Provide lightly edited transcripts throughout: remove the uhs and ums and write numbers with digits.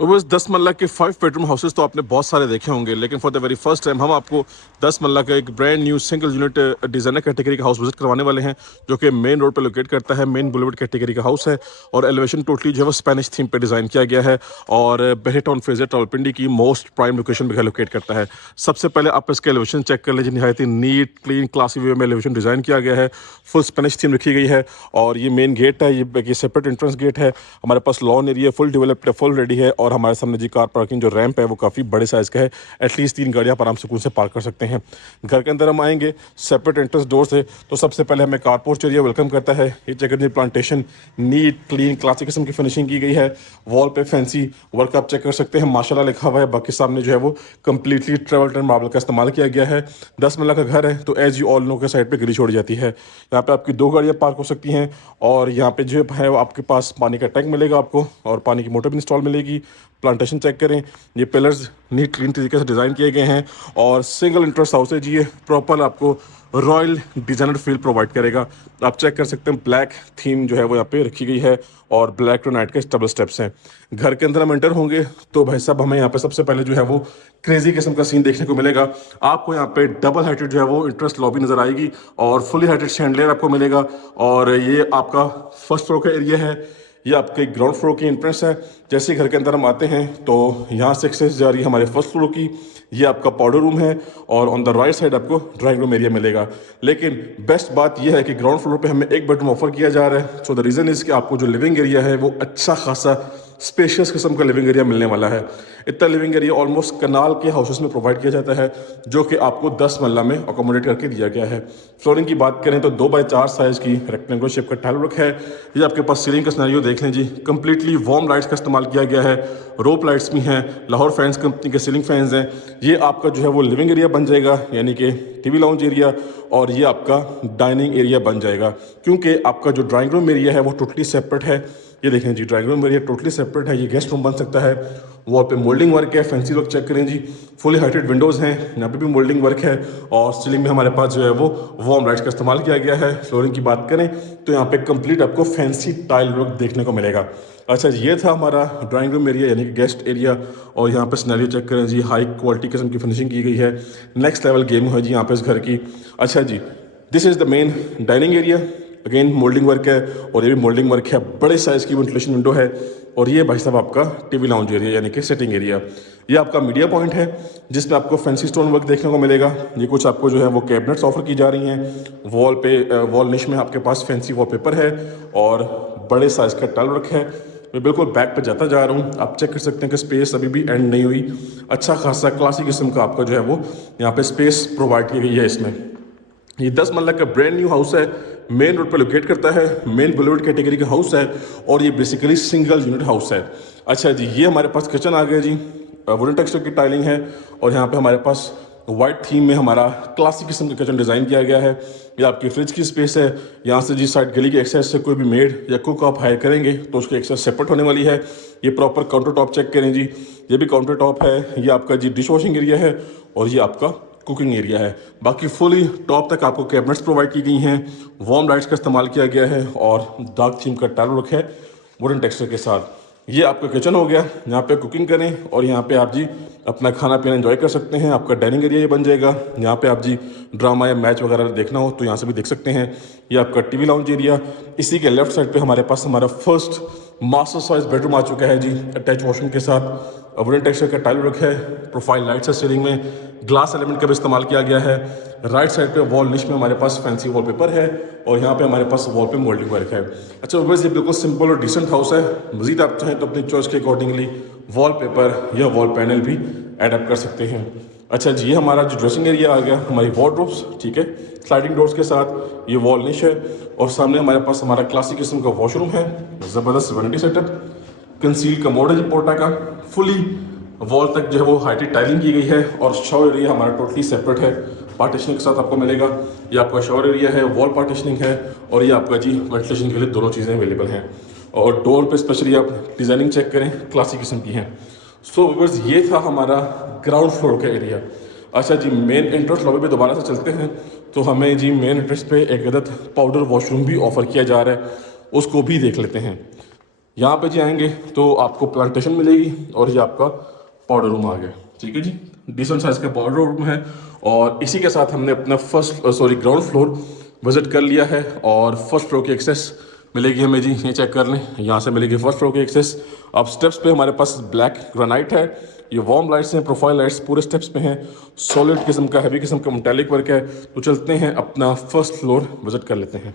तो बस 10 मरला के 5 बेडरूम हाउसेस तो आपने बहुत सारे देखे होंगे, लेकिन for the very first time हम आपको 10 मरला का एक brand new single unit designer category का हाउस विजिट करवाने वाले हैं, जो कि मेन रोड पर लोकेट करता है। मेन बुलेवर्ड कैटेगरी का हाउस है और एलिवेशन टोटली जो है वो स्पेनिश थीम पे डिज़ाइन किया गया है और बहरे टाउन फ्रेजर रावलपिंडी की मोस्ट प्राइम लोकेशन पर लोकेट करता है। सबसे पहले आप इसका एलिवेशन चेक कर लीजिए। निहायत ही नीट क्लीन क्लासी वे में एलिवेशन डिज़ाइन किया गया है। फुल स्पेनिश थीम रखी गई है और ये मेन गेट है, ये सेपरेट एंट्रेंस गेट है। हमारे पास लॉन एरिया फुल डेवलप्ड है, फुल रेडी है और हमारे सामने जी कार पार्किंग जो रैंप है वो काफ़ी बड़े साइज़ का है। एटलीस्ट 3 गाड़ियाँ आप आराम सुकून से पार्क कर सकते हैं। घर के अंदर हम आएंगे सेपरेट एंट्रेंस डोर से, तो सबसे पहले हमें कार पोर्च एरिया वेलकम करता है। ये चेक कर प्लांटेशन नीट क्लीन क्लासिक किस्म की फिनिशिंग की गई है। वॉल पे फैंसी वर्क आप चेक कर सकते हैं, माशाल्लाह लिखा हुआ है। बाकी सामने जो है वो कंप्लीटली ट्रेवल टर्न मार्बल का इस्तेमाल किया गया है। 10 मरला का घर है तो एज यू ऑल नो के साइड पे गली छोड़ जाती है। यहाँ पे आपकी 2 गाड़ियाँ पार्क हो सकती हैं और यहाँ पे जो है वो आपके पास पानी का टैंक मिलेगा आपको और पानी की मोटर भी इंस्टॉल मिलेगी। प्लांटेशन चेक करें, ये पिलर्स नीट क्लीन तरीके से डिज़ाइन किए गए हैं और सिंगल इंटरेस्ट हाउस है जी। ये प्रॉपर आपको रॉयल डिजाइनर फील प्रोवाइड करेगा। आप चेक कर सकते हैं ब्लैक थीम जो है वो यहाँ पे रखी गई है और ब्लैक टू नाइट के डबल स्टेप्स हैं। घर के अंदर हम एंटर होंगे तो भाई साहब हमें यहाँ पे सबसे पहले जो है वो क्रेजी किस्म का सीन देखने को मिलेगा। आपको यहाँ पे डबल हाइटेड जो है वो इंटरेस्ट लॉबी नजर आएगी और फुली हाइटेड शैंडलियर आपको मिलेगा और ये आपका फर्स्ट फ्लोर का एरिया है। ये आपके ग्राउंड फ्लोर की एंट्रेंस है। जैसे ही घर के अंदर हम आते हैं तो यहाँ से एक्सेस जा रही है हमारे फर्स्ट फ्लोर की। ये आपका पाउडर रूम है और ऑन द राइट साइड आपको ड्राइंग रूम एरिया मिलेगा। लेकिन बेस्ट बात यह है कि ग्राउंड फ्लोर पे हमें 1 बेडरूम ऑफर किया जा रहा है। सो द रीज़न इज़ कि आपको जो लिविंग एरिया है वो अच्छा खासा स्पेशियस किस्म का लिविंग एरिया मिलने वाला है। इतना लिविंग एरिया ऑलमोस्ट कनाल के हाउसेस में प्रोवाइड किया जाता है, जो कि आपको 10 मरला में अकोमोडेट करके दिया गया है। फ्लोरिंग की बात करें तो 2x4 साइज की रेक्टेंगुलर शेप का टाइल वर्क है। ये आपके पास सीलिंग का सिनेरियो देख लें जी, कंप्लीटली वार्म लाइट्स का इस्तेमाल किया गया है। रोप लाइट्स भी हैं, लाहौर फैंस कंपनी के सीलिंग फैंस हैं। ये आपका जो है वो लिविंग एरिया बन जाएगा, यानी कि टीवी लाउंज एरिया, और ये आपका डाइनिंग एरिया बन जाएगा क्योंकि आपका जो ड्राइंग रूम एरिया है वो टोटली सेपरेट है। ये देखें जी, drawing room area totally separate है। ये गेस्ट रूम बन सकता है। वॉल पे मोल्डिंग वर्क है, फैंसी वर्क चेक करें जी, फुली हाइटेड विंडोज़ हैं, यहाँ पे भी मोल्डिंग वर्क है और सीलिंग में हमारे पास जो है वो वार्म लाइट्स का इस्तेमाल किया गया है। फ्लोरिंग की बात करें तो यहाँ पे कंप्लीट आपको फैंसी टाइल वर्क देखने को मिलेगा। अच्छा जी, ये था हमारा ड्राइंग रूम एरिया यानी कि गेस्ट एरिया और यहाँ पे सिनेरियो चेक करें जी, हाई क्वालिटी किस्म की फिनिशिंग की गई है। नेक्स्ट लेवल गेम है जी यहाँ पे इस घर की। अच्छा जी, this is the main dining area. Again moulding work है और ये भी मोल्डिंग वर्क है, बड़े साइज़ की वेंटिलेशन विंडो है। और ये भाई साहब आपका टीवी लाउंज एरिया यानी कि सेटिंग एरिया। ये आपका मीडिया पॉइंट है जिसमें आपको फैंसी स्टोन वर्क देखने को मिलेगा। ये कुछ आपको जो है वो कैबिनेट्स ऑफर की जा रही हैं। वॉल निश में आपके पास फैंसी वॉलपेपर है और बड़े साइज़ का टाइल वर्क है। मैं बिल्कुल बैक पे जाता जा रहा हूँ, आप चेक कर सकते हैं कि स्पेस अभी भी एंड नहीं हुई। अच्छा खासा क्लासिक किस्म का आपका जो है वो यहाँ पे स्पेस प्रोवाइड की गई है इसमें। ये 10 मरला का ब्रांड न्यू हाउस है, मेन रोड पर लोकेट करता है, मेन बुलेवर्ड कैटेगरी का हाउस है और ये बेसिकली सिंगल यूनिट हाउस है। अच्छा जी, ये हमारे पास किचन आ गया जी, वुडन टेक्सचर की टाइलिंग है और यहाँ पे हमारे पास वाइट थीम में हमारा क्लासिक किस्म का किचन डिज़ाइन किया गया है। ये आपकी फ्रिज की स्पेस है। यहाँ से जी साइड गली की एक्सेस से कोई भी मेड या कुक आप हायर करेंगे तो उसकी एक्सेस सेपरेट होने वाली है। ये प्रॉपर काउंटर टॉप चेक करें जी, ये भी काउंटर टॉप है। ये आपका जी डिश वॉशिंग एरिया है और ये आपका कुकिंग एरिया है। बाकी फुली टॉप तक आपको कैबिनेट्स प्रोवाइड की गई हैं, वार्म लाइट्स का इस्तेमाल किया गया है और डार्क थीम का टाइल वर्क है वुडन टेक्सचर के साथ। ये आपका किचन हो गया, यहाँ पे कुकिंग करें और यहाँ पे आप जी अपना खाना पीना एंजॉय कर सकते हैं। आपका डाइनिंग एरिया ये बन जाएगा। यहाँ पे आप जी ड्रामा या मैच वगैरह देखना हो तो यहाँ से भी देख सकते हैं। ये आपका टीवी लाउंज एरिया। इसी के लेफ्ट साइड पे हमारे पास हमारा फर्स्ट मास्टर साइज बेडरूम आ चुका है जी, अटैच वॉशरूम के साथ। वुडन टेक्सचर का टाइल वर्क है, प्रोफाइल लाइट्स है सीलिंग में, ग्लास एलिमेंट का भी इस्तेमाल किया गया है। राइट साइड पे वॉल निश में हमारे पास फैंसी वॉलपेपर है और यहाँ पे हमारे पास वॉल पे मोल्डिंग वर्क है। अच्छा बस ये बिल्कुल सिंपल और डिसेंट हाउस है। मजीद आप चाहें तो अपनी चॉइस के अकॉर्डिंगली वॉलपेपर या वॉल पैनल भी एडअप कर सकते हैं। अच्छा जी, ये हमारा जो ड्रेसिंग एरिया आ गया, हमारी वार्डरोब्स, ठीक है, स्लाइडिंग डोर्स के साथ। ये वॉल निश है और सामने हमारे पास हमारा क्लासिक किस्म का वॉशरूम है, ज़बरदस्त वैनिटी सेटअप, कंसील कमोड है जी पोर्टा का, फुली वॉल तक जो है वो हाइटेड टाइलिंग की गई है और शॉवर एरिया हमारा टोटली सेपरेट है, पार्टीशनिंग के साथ आपको मिलेगा। ये आपका शॉवर एरिया है, वॉल पार्टीशनिंग है और ये आपका जी वेंटिलेशन के लिए दोनों चीज़ें अवेलेबल हैं। और डोर पे स्पेशली आप डिज़ाइनिंग चेक करें, क्लासिक किस्म की हैं। सो व्यूअर्स, ये था हमारा ग्राउंड फ्लोर का एरिया। अच्छा जी, मेन एंट्रेंस लॉबी पे दोबारा से चलते हैं तो हमें जी मेन एंट्रेंस पे एक अदद पाउडर वॉशरूम भी ऑफर किया जा रहा है, उसको भी देख लेते हैं। यहाँ पे जी आएंगे तो आपको प्लांटेशन मिलेगी और ये आपका पाउडर रूम आ गया। ठीक है जी, डिसेंट साइज का पाउडर रूम है। और इसी के साथ हमने अपना ग्राउंड फ्लोर विजिट कर लिया है। और फर्स्ट फ्लोर की एक्सेस मिलेगी हमें जी, ये चेक कर लें, यहाँ से मिलेगी फर्स्ट फ्लोर की एक्सेस। अब स्टेप्स पे हमारे पास ब्लैक ग्रेनाइट है, ये वार्म लाइट्स हैं, प्रोफाइल लाइट्स पूरे स्टेप्स पे हैं, सॉलिड किस्म का हैवी किस्म का मेटालिक वर्क है। तो चलते हैं अपना फर्स्ट फ्लोर विजिट कर लेते हैं।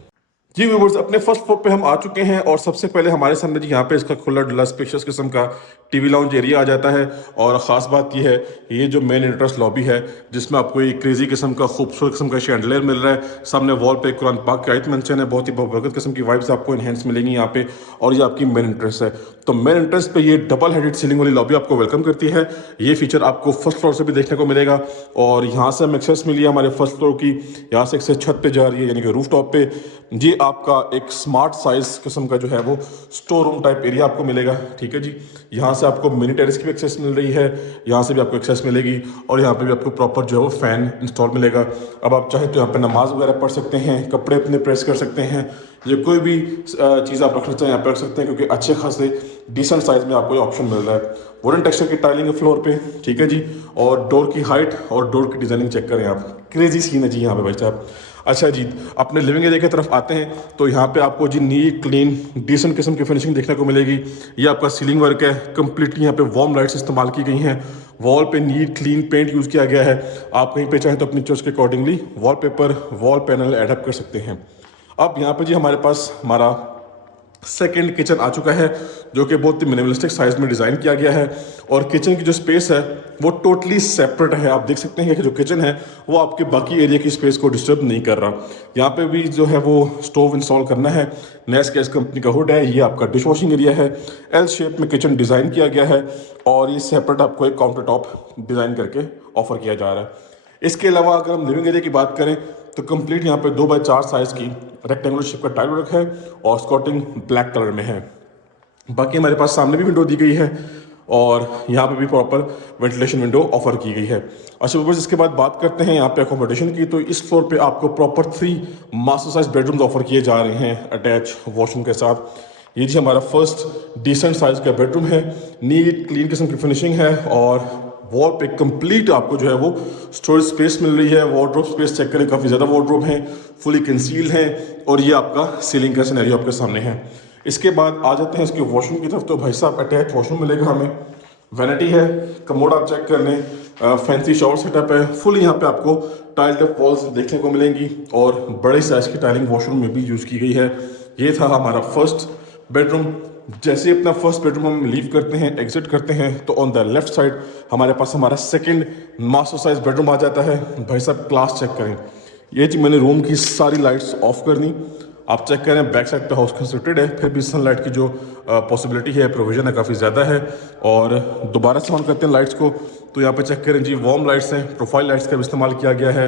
जी व्यूवर्स, अपने फर्स्ट फ्लोर पे हम आ चुके हैं और सबसे पहले हमारे सामने जी यहाँ पे इसका खुला डुला स्पेशियस किस्म का टीवी लाउंज एरिया आ जाता है। और ख़ास बात ये है, ये जो मेन एंट्रेंस लॉबी है जिसमें आपको एक क्रेजी किस्म का खूबसूरत किस्म का शैंडलियर मिल रहा है। सामने वॉल पे कुरान पाक की आयत मेंशन है, बहुत ही बरकत किस्म की वाइब्स आपको इनहेंस मिलेंगी यहाँ पे। और ये आपकी मेन एंट्रेंस है। तो मेन एंट्रेंस पे ये डबल हेडेड सीलिंग वाली लॉबी आपको वेलकम करती है। ये फीचर आपको फर्स्ट फ्लोर से भी देखने को मिलेगा। और यहाँ से हमें एक्सेस मिली है हमारे फर्स्ट फ्लोर की, यहाँ से एक्सेस छत पे जा रही है यानी कि रूफ टॉप पे। जी आपका एक स्मार्ट साइज किस्म का जो है वो स्टोर रूम टाइप एरिया आपको मिलेगा। ठीक है जी, यहाँ से आपको मिनी टेरेस की भी एक्सेस मिल रही है, यहाँ से भी आपको एक्सेस मिलेगी। और यहाँ पे भी आपको प्रॉपर जो है वो फैन इंस्टॉल मिलेगा। अब आप चाहे तो यहाँ पे नमाज वगैरह पढ़ सकते हैं, कपड़े अपने प्रेस कर सकते हैं, ये कोई भी चीज़ आप रखना चाहें यहाँ पे रख सकते हैं, क्योंकि अच्छे खासे डिसेंट साइज में आपको ये ऑप्शन मिल रहा है। वुडन टेक्सचर की टाइलिंग है फ्लोर पे। ठीक है जी, और डोर की हाइट और डोर की डिजाइनिंग चेक करें आप, क्रेजी सीन है जी यहाँ पे भाई साहब। अच्छा जी, अपने लिविंग एरिया की तरफ आते हैं तो यहाँ पे आपको जी नीट क्लीन डिसेंट किस्म की फिनिशिंग देखने को मिलेगी। ये आपका सीलिंग वर्क है, कंप्लीटली यहाँ पे वार्म लाइट्स इस्तेमाल की गई हैं। वॉल पे नीट क्लीन पेंट यूज़ किया गया है। आप कहीं पे चाहें तो अपनी चॉइस के accordingly wallpaper wall panel add up कर सकते हैं। अब यहाँ पे जी हमारे पास हमारा सेकंड किचन आ चुका है, जो कि बहुत ही मिनिमलिस्टिक साइज में डिज़ाइन किया गया है। और किचन की जो स्पेस है वो टोटली सेपरेट है। आप देख सकते हैं कि जो किचन है वो आपके बाकी एरिया की स्पेस को डिस्टर्ब नहीं कर रहा। यहाँ पे भी जो है वो स्टोव इंस्टॉल करना है, नेस्ट गैस कंपनी का हुड है। ये आपका डिश वॉशिंग एरिया है, एल शेप में किचन डिज़ाइन किया गया है। और ये सेपरेट आपको एक काउंटर टॉप डिज़ाइन करके ऑफर किया जा रहा है। इसके अलावा अगर हम लिविंग एरिया की बात करें तो कंप्लीट यहाँ पे 2x4 साइज की रेक्टेंगुलर शेप का टाइल वर्क है और स्कॉटिंग ब्लैक कलर में है। बाकी हमारे पास सामने भी विंडो दी गई है और यहाँ पे भी प्रॉपर वेंटिलेशन विंडो ऑफर की गई है। अच्छा व्यूअर्स, इसके बाद बात करते हैं यहाँ पे अकोमोडेशन की। तो इस फ्लोर पे आपको proper 3 master size bedrooms offer किए जा रहे हैं अटैच वॉशरूम के साथ। ये जी हमारा फर्स्ट डिसेंट साइज का बेडरूम है, नीट क्लीन किस्म की फिनिशिंग है। और वॉल पे कंप्लीट आपको जो है वो स्टोरेज स्पेस मिल रही है। वार्डरोब स्पेस चेक करें, काफ़ी ज़्यादा वार्डरोब हैं, फुली कंसील्ड हैं। और ये आपका सीलिंग का सिनेरियो आपके सामने है। इसके बाद आ जाते हैं इसके वॉशरूम की तरफ। तो भाई साहब अटैच वॉशरूम मिलेगा हमें, वैनिटी है, कमोड आप चेक कर लें, फैंसी शावर सेटअप है, फुल यहाँ पे आपको टाइल्ड अप वॉल्स देखने को मिलेंगी। और बड़े साइज की टाइलिंग वॉशरूम में भी यूज़ की गई है। ये था हमारा फर्स्ट बेडरूम। जैसे ही अपना फर्स्ट बेडरूम हम लीव करते हैं, एग्जिट करते हैं, तो ऑन द लेफ्ट साइड हमारे पास हमारा सेकंड मास्टर साइज बेडरूम आ जाता है। भाई साहब क्लास चेक करें, ये जी मैंने रूम की सारी लाइट्स ऑफ कर दी। आप चेक करें, बैक साइड पे हाउस कंस्ट्रक्टेड है, फिर भी सनलाइट की जो पॉसिबिलिटी है, प्रोविजन है, काफ़ी ज़्यादा है। और दोबारा से ऑन करते हैं लाइट्स को तो यहाँ पे चेक करें जी, वार्म लाइट्स हैं, प्रोफाइल लाइट्स का भी इस्तेमाल किया गया है,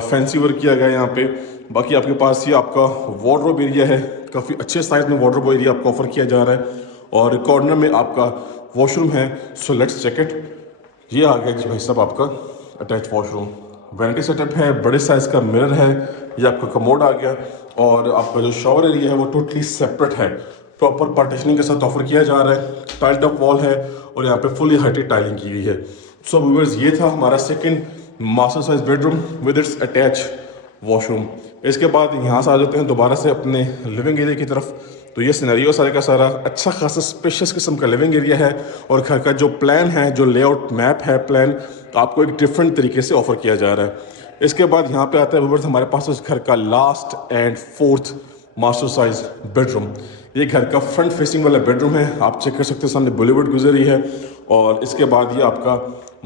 फैंसी वर्क किया गया है यहाँ पे। बाकी आपके पास ये आपका वार्डरोब एरिया है, काफ़ी अच्छे साइज में वार्डरोब एरिया आपको ऑफर किया जा रहा है। और कॉर्नर में आपका वॉशरूम है। So let's check it. ये आ गया जी भाई साहब आपका अटैच वॉशरूम, वैनिटी सेटअप है, बड़े साइज का मिरर है, ये आपका कमोड आ गया। और आपका जो शावर एरिया है वो टोटली सेपरेट है, प्रॉपर पार्टीशनिंग के साथ ऑफर किया जा रहा है। टाइल्ड अप वॉल है और यहाँ पे फुली हाइटेड टाइलिंग की गई है। सो व्यूअर्स, ये था हमारा second master size bedroom with its attach washroom. इसके बाद यहाँ से आ जाते हैं दोबारा से अपने लिविंग एरिया की तरफ। तो ये सिनेरियो सारे का सारा अच्छा खासा स्पेशियस किस्म का लिविंग एरिया है। और घर का जो प्लान है, जो लेआउट मैप है, प्लान आपको एक डिफरेंट तरीके से ऑफर किया जा रहा है। इसके बाद यहाँ पे आता है व्यूअर्स हमारे पास उस घर का last and fourth master size bedroom. ये घर का फ्रंट फेसिंग वाला बेडरूम है, आप चेक कर सकते हैं, सामने बॉलीवुड गुजरी है। और इसके बाद ये आपका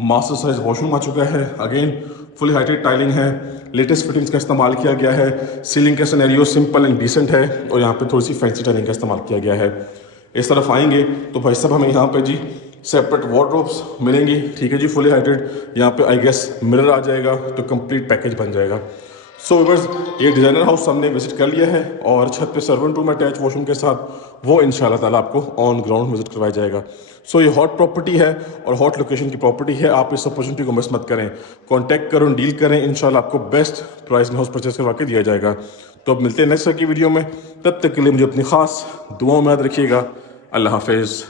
मास्टर साइज वॉशरूम आ चुका है। अगेन फुली हाइटेड टाइलिंग है, लेटेस्ट फिटिंग्स का इस्तेमाल किया गया है। सीलिंग का सिनेरियो सिंपल एंड डिसेंट है और यहाँ पे थोड़ी सी फैंसी टाइलिंग का इस्तेमाल किया गया है। इस तरफ आएंगे तो भाई साहब हमें यहाँ पे जी सेपरेट वार्डरोब्स मिलेंगी। ठीक है जी, फुली हाइटेड, यहाँ पे आई गेस मिरर आ जाएगा, तो कंप्लीट पैकेज बन जाएगा। सो व्यूअर्स, ये डिज़ाइनर हाउस हमने विजिट कर लिया है और छत पे सर्वेंट रूम अटैच वॉशरूम के साथ वो इंशाल्लाह ताला आपको ऑन ग्राउंड विजिट करवाया जाएगा। सो ये हॉट प्रॉपर्टी है और हॉट लोकेशन की प्रॉपर्टी है, आप इस अपॉर्चुनिटी को मिस मत करें। कॉन्टैक्ट करो, डील करें, इंशाल्लाह आपको बेस्ट प्राइस में हाउस परचेस करवा के दिया जाएगा। तो अब मिलते हैं नेक्स्ट की वीडियो में, तब तक के लिए मुझे अपनी खास दुआओं में याद रखिएगा। अल्लाह हाफिज़।